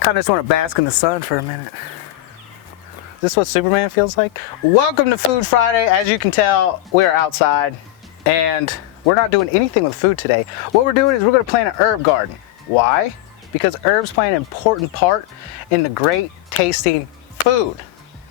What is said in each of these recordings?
Kind of just want to bask in the sun for a minute. Is this what Superman feels like? Welcome to Food Friday. As you can tell, we're outside and we're not doing anything with food today. What we're doing is we're going to plant an herb garden. Why? Because herbs play an important part in the great tasting food.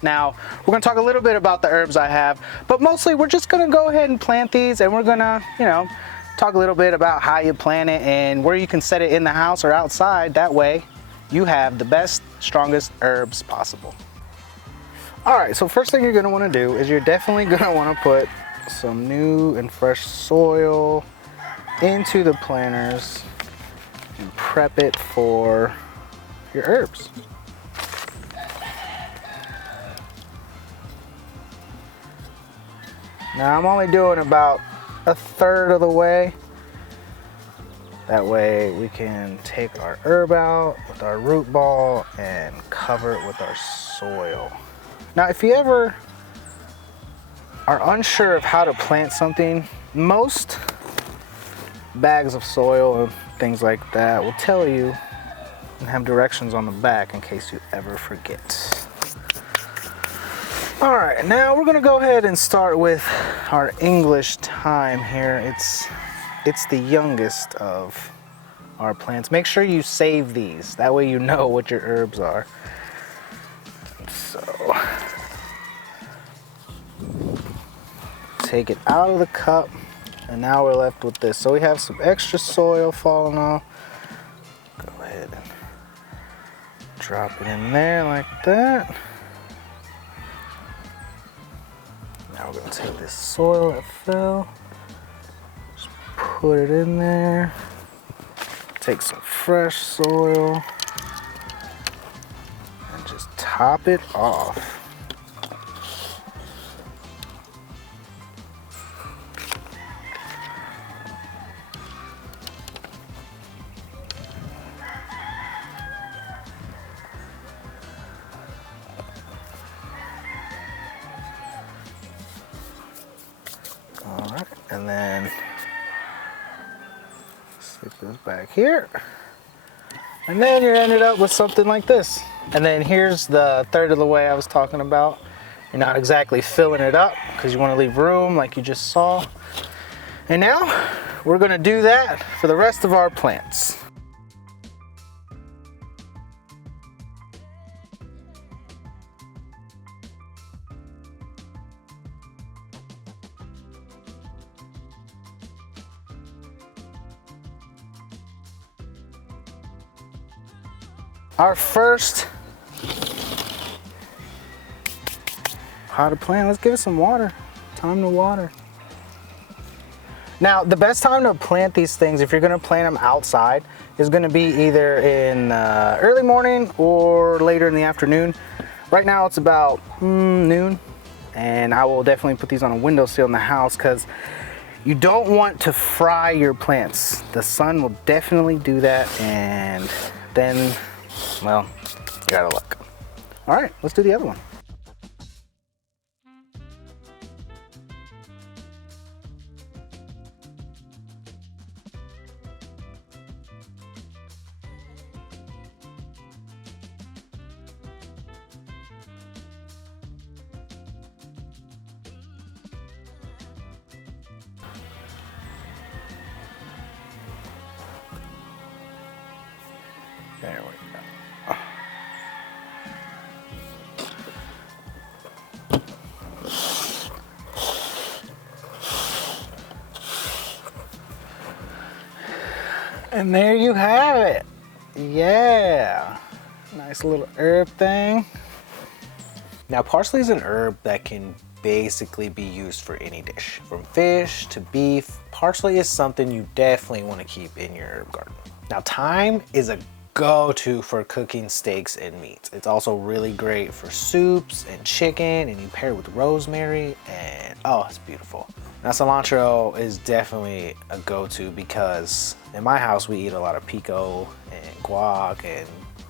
Now, we're going to talk a little bit about the herbs I have, but mostly we're just going to go ahead and plant these, and we're going to, talk a little bit about how you plant it and where you can set it in the house or outside. That way you have the best, strongest herbs possible. All right, so first thing you're going to want to do is you're definitely going to want to put some new and fresh soil into the planters and prep it for your herbs. Now I'm only doing about a third of the way. That way we can take our herb out with our root ball and cover it with our soil. Now if you ever are unsure of how to plant something, most bags of soil and things like that will tell you and have directions on the back in case you ever forget. All right, now we're gonna go ahead and start with our English thyme here. It's the youngest of our plants. Make sure you save these. That way you know what your herbs are. So, take it out of the cup, and now we're left with this. So we have some extra soil falling off. Go ahead and drop it in there like that. Now we're gonna take this soil that fell, just put it in there, take some fresh soil, and just top it off. Alright, and then stick this back here. And then you ended up with something like this. And then here's the third of the way I was talking about. You're not exactly filling it up because you want to leave room like you just saw. And now we're going to do that for the rest of our plants. Our first potted plant, let's give it some water. Time to water. Now, the best time to plant these things, if you're gonna plant them outside, is gonna be either in early morning or later in the afternoon. Right now it's about noon, and I will definitely put these on a windowsill in the house because you don't want to fry your plants. The sun will definitely do that, and then, well, you're out of luck. All right, let's do the other one. There we go. And there you have it. Yeah, nice little herb thing. Now, parsley is an herb that can basically be used for any dish. From fish to beef, parsley is something you definitely want to keep in your herb garden. Now, thyme is a go-to for cooking steaks and meats. It's also really great for soups and chicken, and you pair it with rosemary, and oh, it's beautiful. Now, cilantro is definitely a go-to because in my house we eat a lot of pico and guac and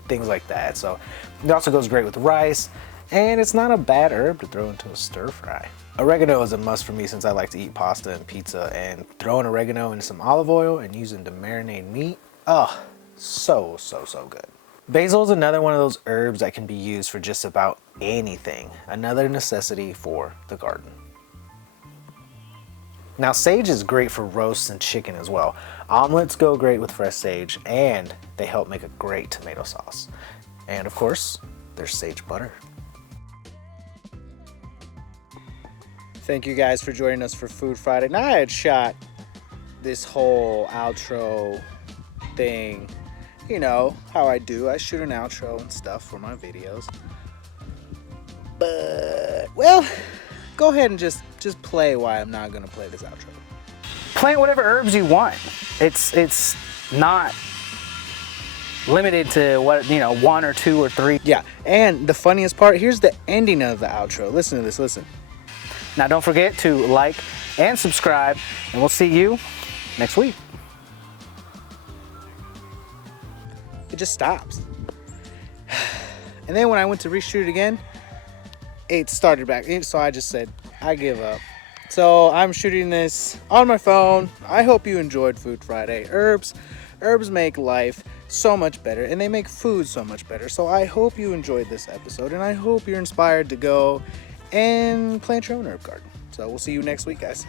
things like that. So it also goes great with rice, and it's not a bad herb to throw into a stir fry. Oregano is a must for me since I like to eat pasta and pizza, and throwing oregano in some olive oil and using to marinate meat, oh, so good. Basil is another one of those herbs that can be used for just about anything. Another necessity for the garden. Now sage is great for roasts and chicken as well. Omelets go great with fresh sage, and they help make a great tomato sauce. And of course, there's sage butter. Thank you guys for joining us for Food Friday. Now I had shot this whole outro thing, you know how I do. I shoot an outro and stuff for my videos. But, well, go ahead and just play why I'm not gonna play this outro. Plant whatever herbs you want. It's not limited to what, you know, 1 or 2 or 3. Yeah, and the funniest part, here's the ending of the outro. Listen to this, listen. Now don't forget to like and subscribe, and we'll see you next week. It just stops. And then when I went to reshoot it again, it started back. So I just said, I give up. So I'm shooting this on my phone. I hope you enjoyed Food Friday. Herbs make life so much better, and they make food so much better. So I hope you enjoyed this episode, and I hope you're inspired to go and plant your own herb garden. So we'll see you next week, guys.